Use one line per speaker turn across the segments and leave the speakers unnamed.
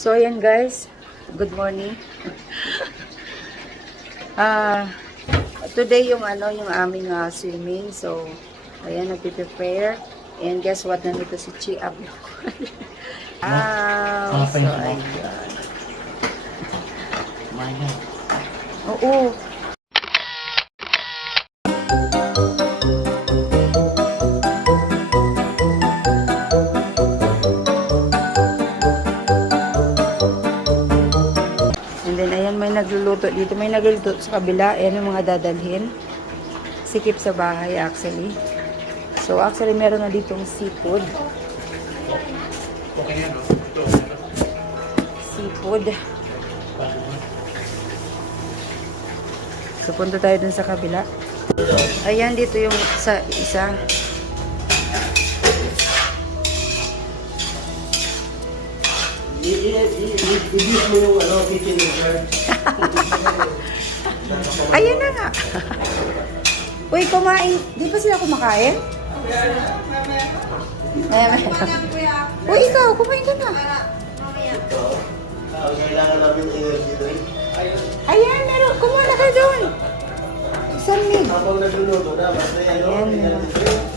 So, ayan guys. Good morning. Ah, today yung ano, yung aming ah, swimming. So, ayan, nagpe-prepare. And guess what? Nandito si Chi Abu. ah, so, ayan. Oo. And then, ayan, may nagluluto dito. May nagluluto sa kabila. Ayan yung mga dadalhin. Sikip sa bahay, actually. So, actually, meron na ditong seafood. Seafood. So, punta tayo dun sa kabila. Ayan, dito yung sa isa.
I-dish mo yung ano, kitchen wizard.
Ayan na nga. Uy, kumain. Di ba sila kumakain? Ayan. Uy, ikaw, kumain ka na. Ah, kailangan namin energy doon. Ayan, meron. Kumuha na kayo doon. Isang mid. Habang nagluluto na, basta yan, Ayan, no?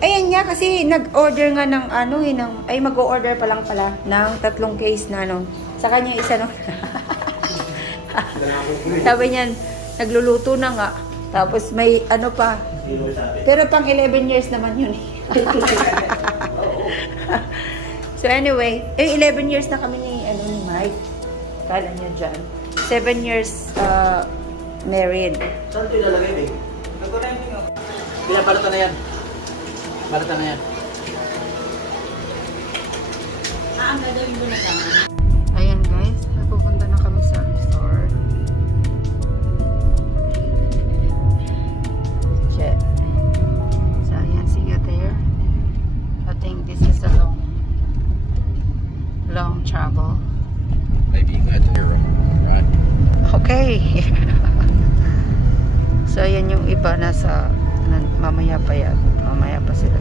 Ayan nga, kasi nag-order nga ng ano, eh, ng, ay mag-order pa lang pala ng tatlong case na ano. Sa kanya isa no. Sabi niyan, nagluluto na nga. Tapos may ano pa. Pero pang 11 years naman yun eh. so anyway, eh 11 years na kami ni, ano, ni Mike. Kala niyo dyan. 7 years uh, married. Saan ito ilalagay, eh?
Pinabalatan na yan. Balatan na yan.
Ayan guys, napupunta na kami sa store. Check. So ayan, see you there. I think this is a long, long travel. Maybe you got to hear them, right? Okay. so ayan yung iba nasa, nan- mamaya pa yan. Mamaya pa sila.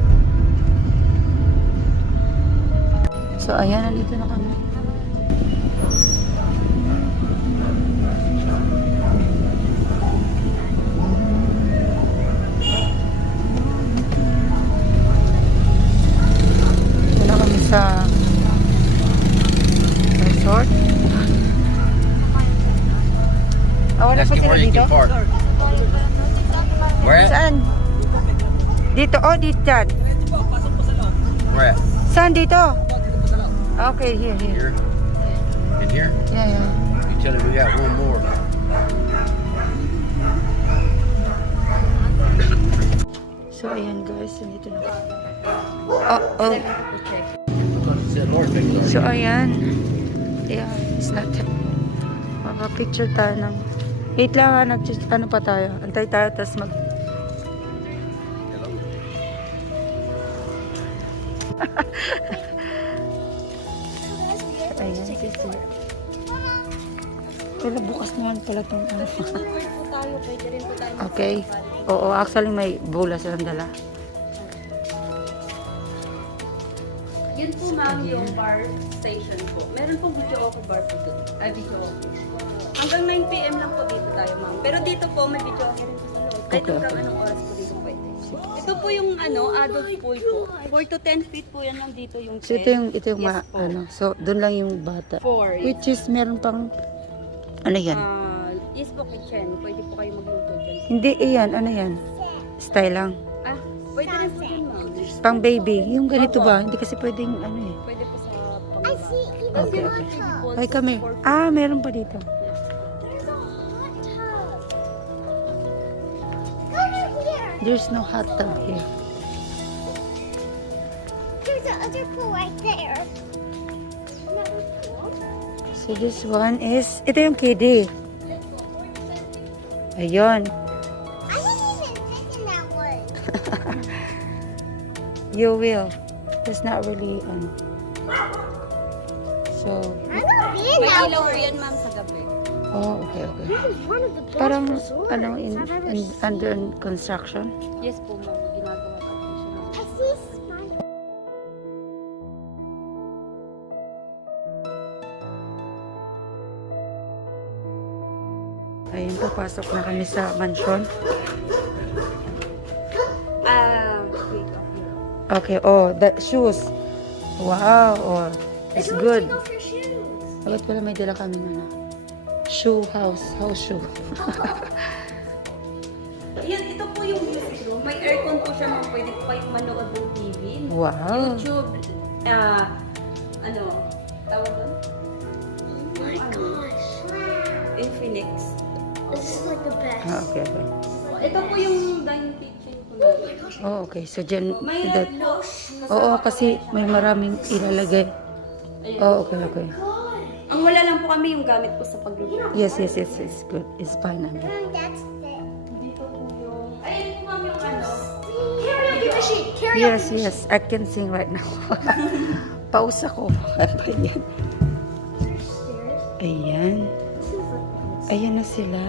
So ayan, nandito na kami. Dito, oh, dito dyan. Where at? Saan dito? Okay, here, here. Here?
In here? Yeah, yeah.
You tell him we got one more. So, ayan guys, nandito na. Oh, oh. So, ayan. Yeah, it's not Mapapicture tayo ng... Wait lang ha, nag ano pa tayo. Antay tayo, tapos mag... Ayan, sisi. Pero bukas naman pala itong ano. Okay. Oo, actually may bola silang dala.
Yun po ma'am yung bar station po. Meron pong video ako bar po doon. Ay, video ako. Hanggang 9pm lang po dito tayo ma'am. Pero dito po may video ako rin po sa loob. Kahit Okay, hanggang okay. anong oras po dito. Ito po yung ano, adult pool po. 4 to 10 feet po yan lang dito yung So ito
yung, ito yung Yes ma- po. ano. So doon lang yung bata. 4. Which is meron pang, ano yan? Ah,
yes po kitchen. Pwede po kayo magluto dyan.
Hindi, iyan, ano yan? Style lang. Ah, pwede rin po dyan ma'am. Pang baby. Yung ganito ba? Hindi kasi pwedeng, ano eh. Pwede po sa pamilya. Okay, okay. Ay, kami. Ah, meron pa dito. There's no hot tub here. There's the other pool right there. So this one is, ito yung kiddie. Ayun. I didn't even in that one. You will. It's not really, ano.
So, I'm not being May that one.
Oh, okay, okay. This is of the Parang, resorts ano, in, in, under construction? Yes po, ma'am. Ginagawa pa po siya. I see smile. Papasok na kami sa mansion. Um, ah, wait, okay. Oh, the shoes. Wow, oh, it's I don't good. take off your shoes. Dapat pala may dala kami na na. Shoe house, house shoe.
Yan, ito po yung music room. May aircon po siya, ma'am. Pwede kayong manood ng TV.
Wow. YouTube, ah, ano, tawag doon?
Oh my gosh. Infinix. This is like the best. Ah, okay, okay. Ito po yung dining kitchen po natin.
Oh, okay. So, dyan, May that, red po. oo, kasi may maraming ilalagay. Ayan. Oh, okay, okay.
Ang wala lang po kami yung gamit po sa. Yes, yes,
yes, it's good. It's fine. Mm, that's it.
Ayun po ma'am yung ano. Karaoke
machine. Karaoke Yes, yes, I can sing right now. Pause ako. Ayan. Like Ayan na sila.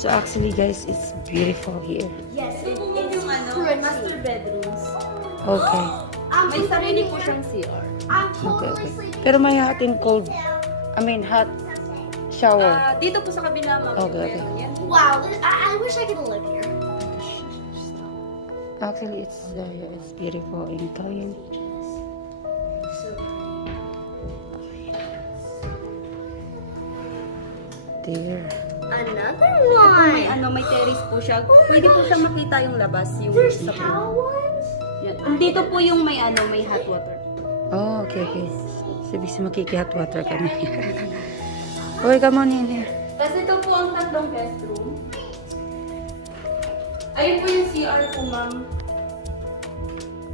So actually guys, it's beautiful here. Yes, po
ma'am yung ano, master bedrooms.
Okay. I'm May sarili
po siyang CR. Okay, totally
okay. Pero may hot and cold, I mean hot shower. Ah,
dito po sa kabila ma'am. Okay, okay. meron yan.
Wow, I, I wish I could live here.
Actually, it's uh, it's beautiful and clean. There. Another May
one. ano, may terrace po siya. Pwede po siya makita yung labas, yung There's sa ones. Dito po yung may ano, may hot water. Oh,
okay, okay. Sabi si makiki-hot water kami. Uy, come on in here.
Tapos ito po ang tatlong guest room. Ayun po yung CR po, ma'am.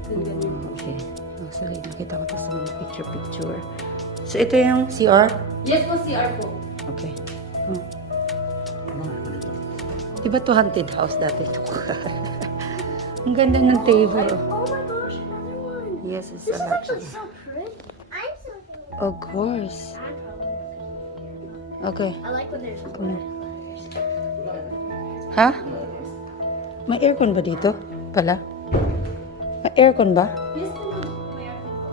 Oh, okay. Actually, nakita ko to sa mga picture-picture. So, ito yung CR?
Yes po, CR po. Okay. Oh.
Diba to haunted house dati to? Ang ganda ng table. Oh
Yes, it's This a is actually luxury. so pretty. I'm so
happy. Of course. Okay. I like when there's Come. Ha? May aircon ba dito? Pala? May aircon ba? Yes. May aircon po.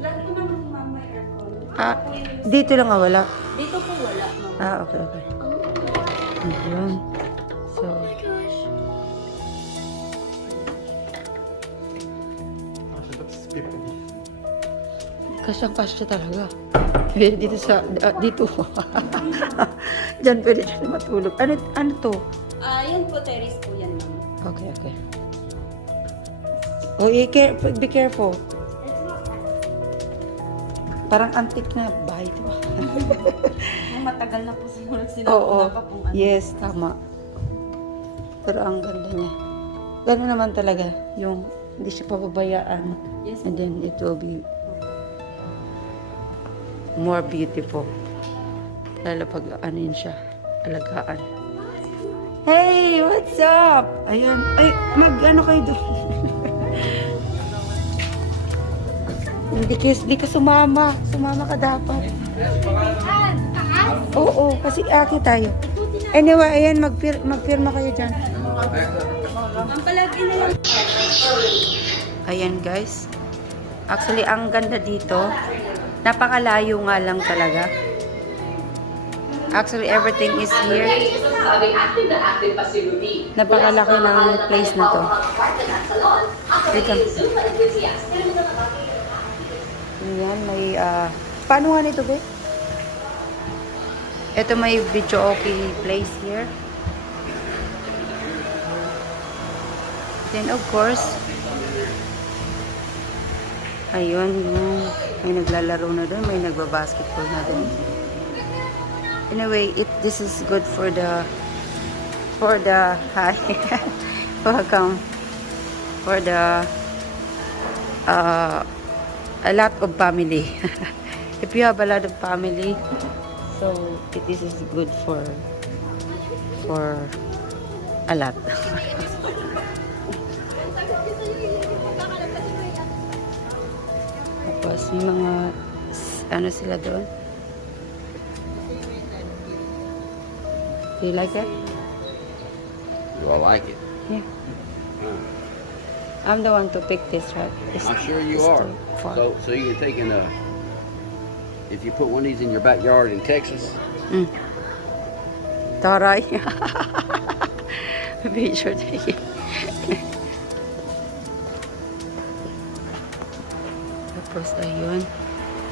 Lahat po naman, ma'am, may aircon. Ah,
dito lang nga wala. Dito po wala,
ma'am. Ah, okay, okay.
Oh Ayun. Kasyang-kasya talaga. Pwede dito sa, ah, dito. Diyan pwede dyan matulog. Ano, ano to? Ah, yan po,
terrace po yan, ma'am. Okay, okay.
Oh, eh, care, be careful. Parang antique na bahay to.
Matagal na po siguro sila. Oo. Wala pa pong ano.
Yes, tama. Pero ang ganda niya. Gano'n naman talaga. Yung hindi siya pababayaan. Yes, And then it will be more beautiful. Lalo pag yun siya, alagaan. Hey, what's up? Ayun. Ay, mag ano kayo doon? hindi ka, hindi ka sumama. Sumama ka dapat. Oo, kasi aki tayo. Anyway, ayan, magpir magpirma kayo dyan. Ayan guys. Actually, ang ganda dito. Napakalayo nga lang talaga. Actually, everything is here. Napakalaki ng place na to. Lang. Ayan, may... ah paano nga nito, be? Ito may video okay place here. Then, of course, ayun, yung may naglalaro na doon, may nagbabasketball na doon. Anyway, it this is good for the for the hi welcome for the uh, a lot of family. if you have a lot of family, so this is good for for a lot. Tapos may mga ano sila doon. Do you like it?
Do I like it? Yeah.
I'm the one to pick this, right? It's- I'm sure
you are. So, so you can take in a. If you put one of these in your backyard in Texas, Mm.
Taray. Picture taking. Tapos, ayun.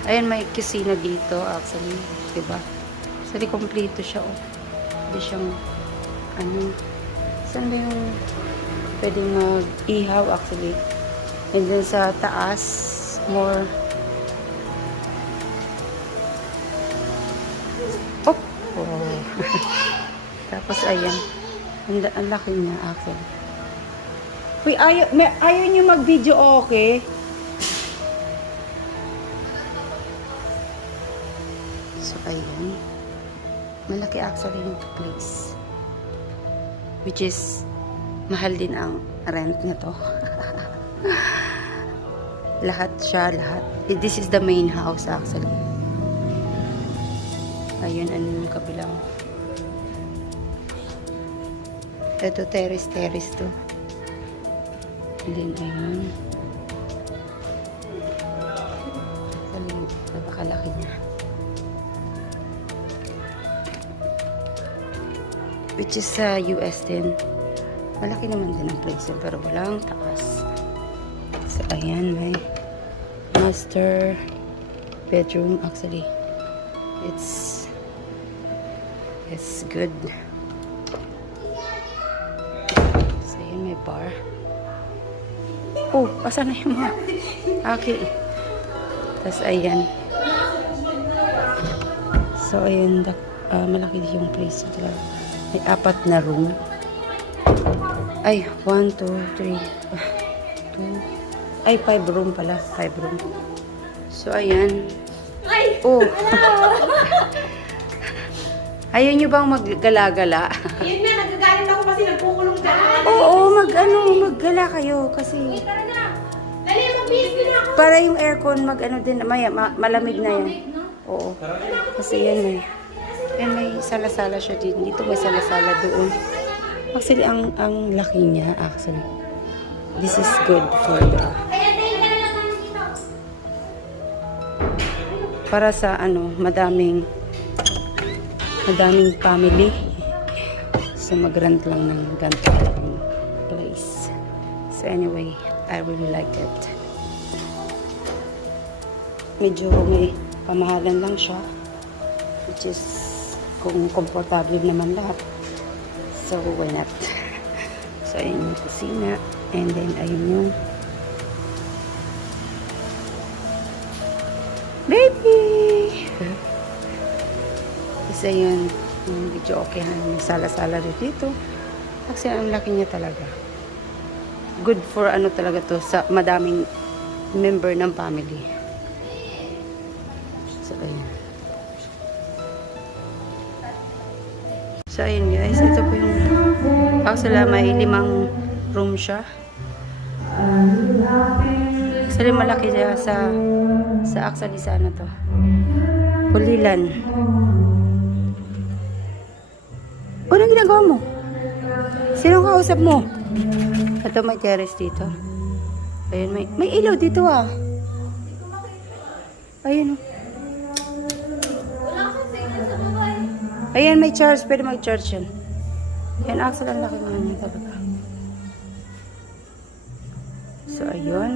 Ayun, may kusina dito, actually. Diba? Actually, kompleto siya, oh. Hindi siyang, ano, saan ba yung pwedeng mag-ihaw, actually. And then sa taas, more Oh! oh. Tapos, ayan. Ang, ang laki niya, actually. Uy, ayaw, may, ayaw niyo mag-video, okay? Malaki actually yung place. Which is, mahal din ang rent nito. lahat siya, lahat. This is the main house actually. Ayun, ano yung kabilang. Ito, terrace, terrace to. And then, ayun. Sali, napakalaki niya. Which is sa US din. Malaki naman din ang place yun, pero walang taas. So, ayan, may master bedroom actually. It's it's good. So, ayan, may bar. Oh, asan na yung mga? Okay. Tapos, ayan. So, ayan, dak- ah, malaki din yung place talaga. May apat na room. Ay, one, two, three, ah, two, ay, five room pala. Five room. So, ayan. Ay! Oh. Ayaw nyo bang maggala-gala? Yun na,
nagagalit ako kasi nagkukulong dyan. Oo,
mag ano, maggala kayo kasi Tara na. Dali, mag-BSB na ako. para yung aircon mag ano din, maya, ma- malamig na yan. Oo. Kasi yan may, yan may sala-sala siya dito. Dito may sala-sala doon. Actually, ang ang laki niya, actually. This is good for the, para sa ano, madaming, madaming family. So, mag-rent lang ng ganito place. So, anyway, I really like it. Medyo may pamahalan lang siya. Which is, kung komportable naman lahat. So, why not? So, ayun yung kusina. And then, ayun yung Baby! Kasi yun, yung video okay na may sala-sala rin dito. Kasi ang laki niya talaga. Good for ano talaga to sa madaming member ng family. So, ayun. So, ayun guys. Ito po yung house nila. May limang room siya. Actually, malaki siya sa sa actually sa ano to. Pulilan. O, anong ginagawa mo? Sino kausap mo? Ito may terrace dito. Ayun, may, may ilaw dito ah. Ayun oh. Ayan, may charge. Pwede mag-charge yan. Yan, actually, ang laki nga niya talaga. So, ayun.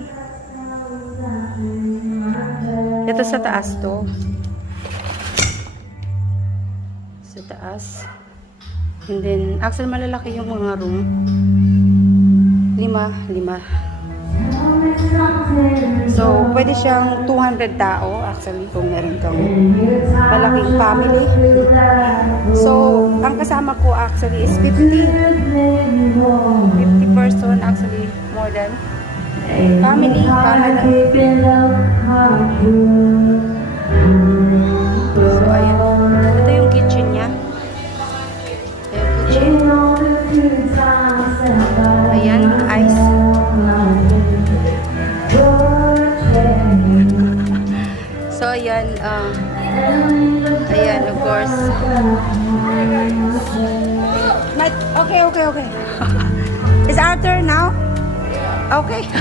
Ito sa taas to. Sa taas. And then, actually, malalaki yung mga room. Lima, lima. So, pwede siyang 200 tao, actually, kung meron kang malaking family. So, ang kasama ko actually is 50. 50 person actually, more than. Family, family. So, ayan. Ayan. Uh, ayan, of course. Mat okay, okay, okay. Is our turn now? Okay.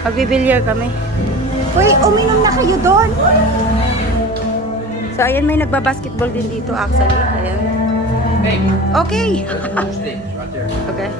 Magbibilyar kami. Uy, uminom na kayo doon. So, ayan, may nagbabasketball din dito actually. Ayan. Okay. Okay.